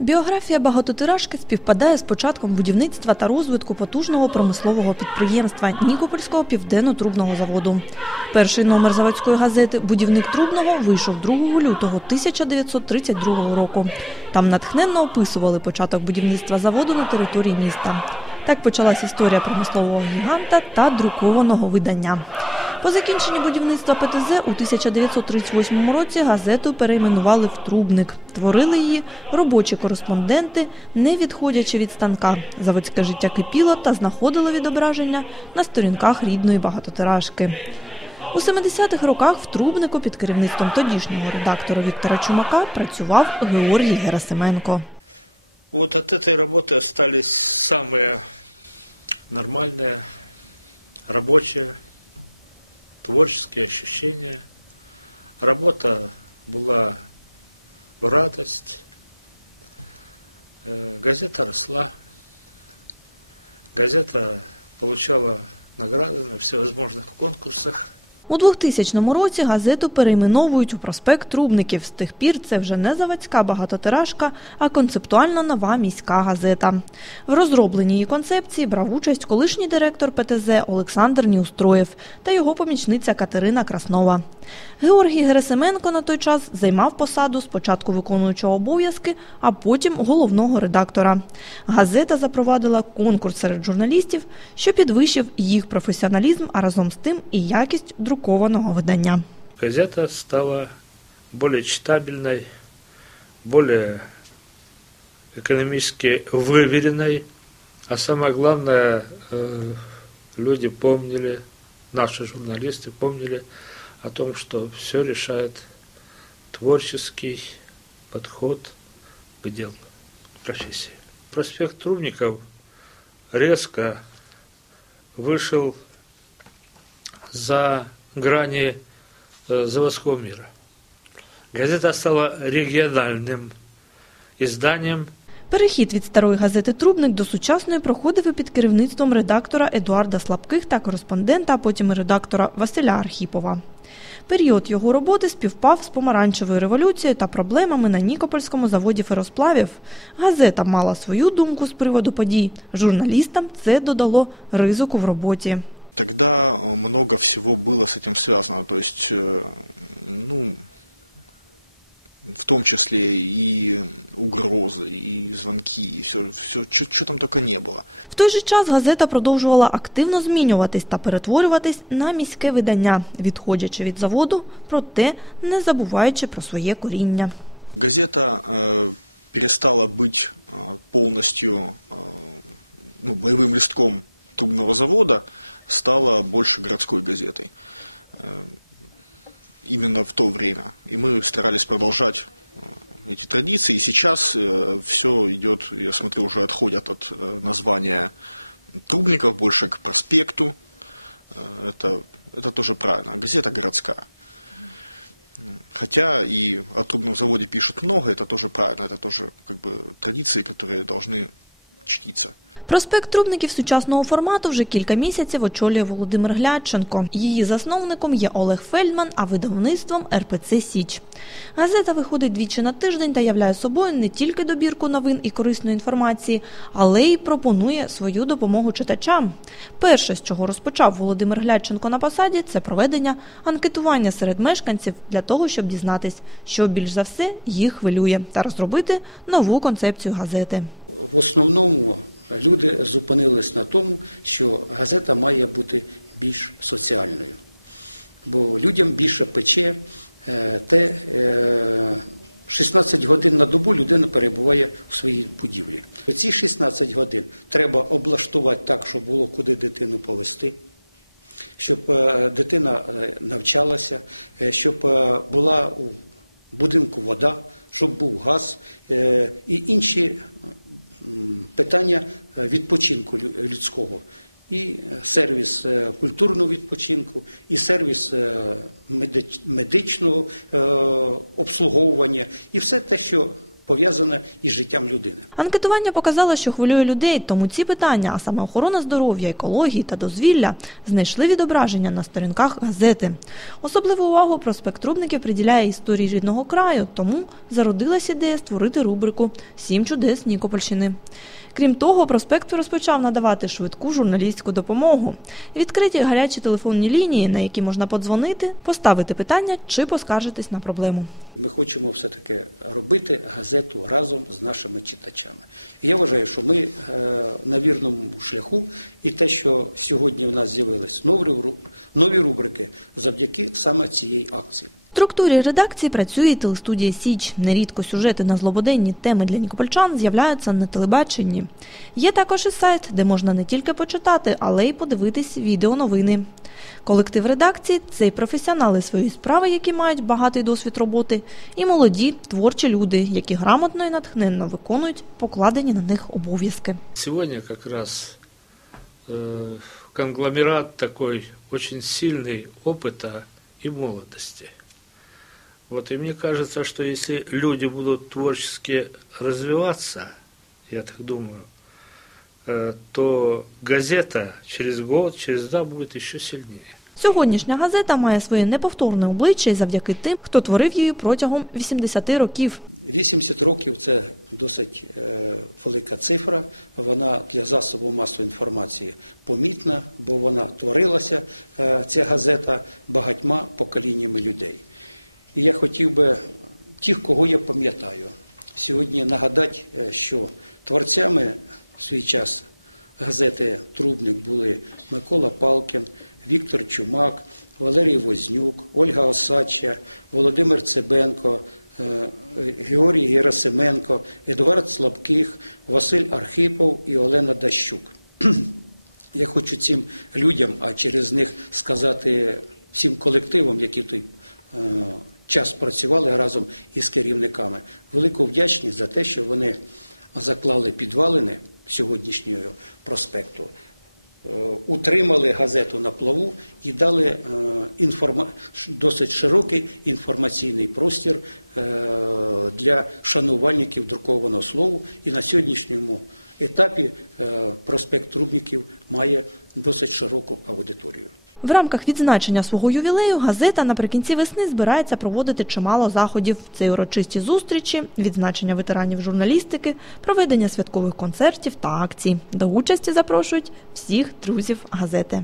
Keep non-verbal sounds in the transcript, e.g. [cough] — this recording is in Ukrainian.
Біографія багатотиражки співпадає з початком будівництва та розвитку потужного промислового підприємства Нікопольського південно-трубного заводу. Перший номер заводської газети Будівник трубного вийшов 2 лютого 1932 року. Там натхненно описували початок будівництва заводу на території міста. Так почалась історія промислового гіганта та друкованого видання. По закінченні будівництва ПТЗ у 1938 році газету перейменували в Трубник. Творили її робочі кореспонденти, не відходячи від станка. Заводське життя кипіло та знаходило відображення на сторінках рідної багатотиражки. У 70-х роках в Трубнику під керівництвом тодішнього редактора Віктора Чумака працював Георгій Герасименко. Вот от этой работы остались самые нормальные, рабочие, Творческие ощущения. Работа была в радость. Э, Газета росла. Газета получала награды на всевозможных конкурсах. У 2000 році газету перейменовують у проспект Трубників. З тих пір це вже не заводська багатотиражка, а концептуально нова міська газета. В розробленні її концепції брав участь колишній директор ПТЗ Олександр Нюстроєв та його помічниця Катерина Краснова. Георгій Герасименко на той час займав посаду спочатку виконуючого обов'язки, а потім головного редактора. Газета запровадила конкурс серед журналістів, що підвищив їх професіоналізм, а разом з тим і якість друкованого видання. Газета стала более читабельной, более экономически выверенной, а самое главное, э, люди помнили, наши журналисты помнили о том, что все решает творческий подход к делу, к профессии. Проспект Трубников резко вышел за грани э, заводского мира. Газета стала региональным изданием – Перехід від старої газети Трубник до сучасної проходив під керівництвом редактора Едуарда Слабких та кореспондента, а потім редактора Василя Архіпова. Період його роботи співпав з помаранчевою революцією та проблемами на Нікопольському заводі феросплавів. Газета мала свою думку з приводу подій. Журналістам це додало ризику в роботі Тогда много всего было с этим связано. То есть, э, ну, в том числе и угрозы, и звонки, и все, все что, что там только не было. В той же час газета продовжувала активно змінюватись та перетворюватись на міське видання, відходячи від заводу, проте не забуваючи про своє коріння. Газета э, перестала быть э, полностью э, ну, боевым листком трубного завода, Стала больше городской газетой. Э, именно в то время. И мы старались продолжать э, эти традиции. И сейчас э, все идет, я смотрю, уже отходят от названия трубников больше к проспекту. Это, это тоже правильно. Газета городская. Хотя и о трубном заводе пишут много, это тоже правильно, это тоже как бы традиции, которые должны чтиться. Проспект Трубників сучасного формату вже кілька місяців очолює Володимир Глядченко. Її засновником є Олег Фельдман, а видавництвом РПЦ Січ. Газета виходить двічі на тиждень та являє собою не тільки добірку новин і корисної інформації, але й пропонує свою допомогу читачам. Перше, з чого розпочав Володимир Глядченко на посаді, це проведення анкетування серед мешканців для того, щоб дізнатись, що більш за все їх хвилює, та розробити нову концепцію газети. В основному люди зупинились на тому, що газета має бути більш соціальною, бо людям більше пече е, те. 16 е, годин на добу людина перебуває у своїй будівлі. Ці 16 годин треба облаштувати так, щоб було куди дитину повести, щоб е, дитина навчалася, щоб була у будинку вода, щоб був газ і інші питання е, відпочинку людського. І е, сервіс е, культурного відпочинку, і сервіс медичного обслуговування, і все те, що пов'язане із життям людини. Анкетування показало, що хвилює людей, тому ці питання, а саме охорона здоров'я, екології та дозвілля, знайшли відображення на сторінках газети. Особливу увагу проспект Рубників приділяє історії рідного краю, тому зародилась ідея створити рубрику Сім чудес Нікопольщини. Крім того, проспект розпочав надавати швидку журналістську допомогу. Відкриті гарячі телефонні лінії, на які можна подзвонити, поставити питання чи поскаржитись на проблему. Ми хочемо все-таки робити газету разом з нашими читачами. Я вважаю, що ми е, на вірному шляху, і те, що сьогодні в нас з'явились нові рубрики завдяки саме цієї акції. В структурі редакції працює і телестудія Січ. Нерідко сюжети на злободенні теми для нікопольчан з'являються на телебаченні. Є також і сайт, де можна не тільки почитати, але й подивитись відеоновини. Колектив редакції це й професіонали своєї справи, які мають багатий досвід роботи, і молоді творчі люди, які грамотно і натхненно виконують покладені на них обов'язки. Сегодня как раз э, конгломерат такой очень сильный опыта и молодости. Вот и мне кажется, что если люди будут творчески развиваться, я так думаю, э, то газета через год, через два будет еще сильнее. Сьогоднішня газета має своє неповторне обличчя і завдяки тим, хто творив її протягом 80 років. 80 років це досить е, велика цифра. Вона для засобу масової інформації помітна, бо вона творилася, е, ця газета, багатьма поколіннями людей. І я хотів би тих, кого я пам'ятаю, сьогодні нагадати, е, що творцями в свій час газети Трубник були Микола Палкін, Віктор Чумак, Валерій Вознюк, Ольга Осадча, Володимир Цибенко, е, Георгій Герасименко, Едуард Слабких, Василь Архипов і Олена Дащук. [clears throat] Я хочу цим людям, а через них сказати всім колективам, які той е, час працювали разом із керівниками, велику вдячність за те, що вони заклали підвалини сьогоднішнього проспекту, е, утримали газету на плаву і дали е, досить широкий інформаційний простір е, для шанувальників друкованого слову. І на сьогоднішньому етапі проспект Трубників має досить широку аудиторію. В рамках відзначення свого ювілею газета наприкінці весни збирається проводити чимало заходів. Це урочисті зустрічі, відзначення ветеранів журналістики, проведення святкових концертів та акцій. До участі запрошують всіх друзів газети.